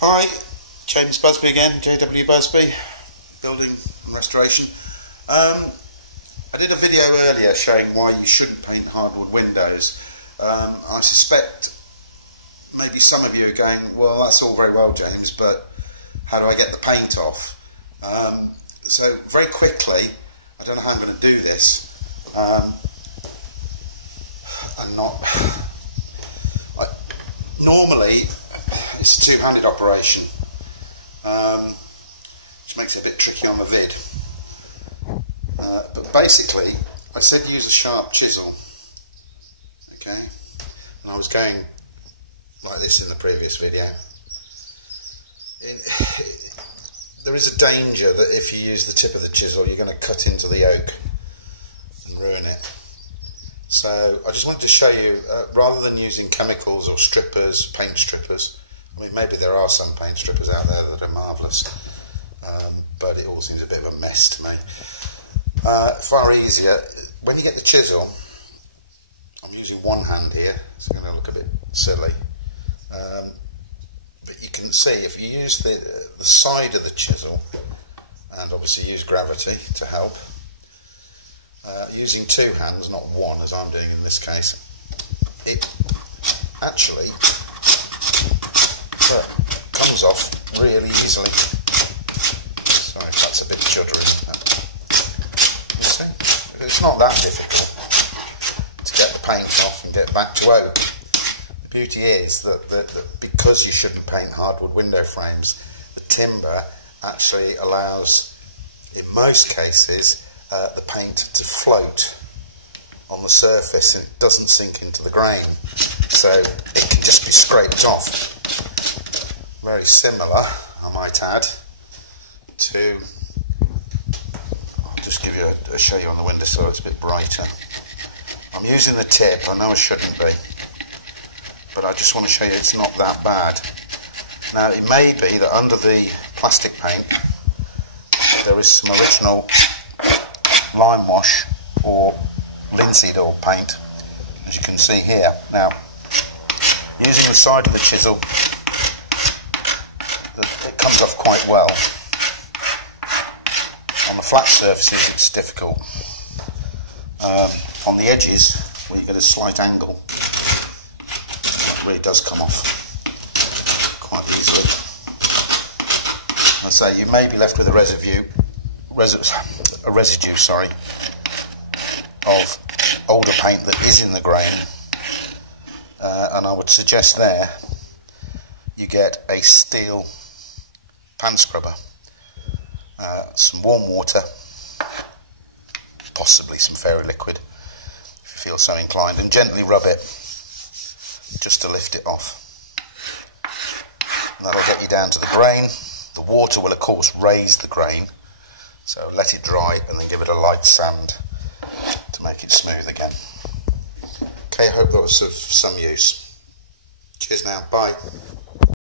Hi, James Busby again, JW Busby, Building and Restoration. I did a video earlier showing why you shouldn't paint hardwood windows. I suspect maybe some of you are going, well, that's all very well, James, but how do I get the paint off? So very quickly, I don't know how I'm going to do this. Normally it's a two-handed operation, which makes it a bit tricky on the vid. But basically, I said use a sharp chisel, okay? And I was going like this in the previous video. There is a danger that if you use the tip of the chisel, you're going to cut into the oak and ruin it. So I just wanted to show you, rather than using chemicals or strippers, paint strippers, I mean maybe there are some paint strippers out there that are marvellous, but it all seems a bit of a mess to me. Far easier, when you get the chisel, I'm using one hand here, so it's going to look a bit silly, but you can see if you use the side of the chisel, and obviously use gravity to help, using two hands, not one as I'm doing in this case, it actually comes off really easily. Sorry if that's a bit juddery. You see? It's not that difficult to get the paint off and get back to oak. The beauty is that because you shouldn't paint hardwood window frames, the timber actually allows, in most cases, the paint to float on the surface and it doesn't sink into the grain, so it can just be scraped off. Very similar, I might add, to, I'll just give you show you on the windowsill, it's a bit brighter. I'm using the tip, I know I shouldn't be, but I just want to show you it's not that bad. Now it may be that under the plastic paint there is some original lime wash or linseed oil paint, as you can see here. Now, using the side of the chisel, it comes off quite well. On the flat surfaces it's difficult. On the edges, where you get a slight angle, it really does come off quite easily. I say you may be left with a residue of older paint that is in the grain, and I would suggest there you get a steel pan scrubber, some warm water, possibly some fairy liquid if you feel so inclined, and gently rub it just to lift it off. And that'll get you down to the grain. The water will of course raise the grain, so let it dry and then give it a light sand to make it smooth again. Okay, I hope that was of some use. Cheers now, bye.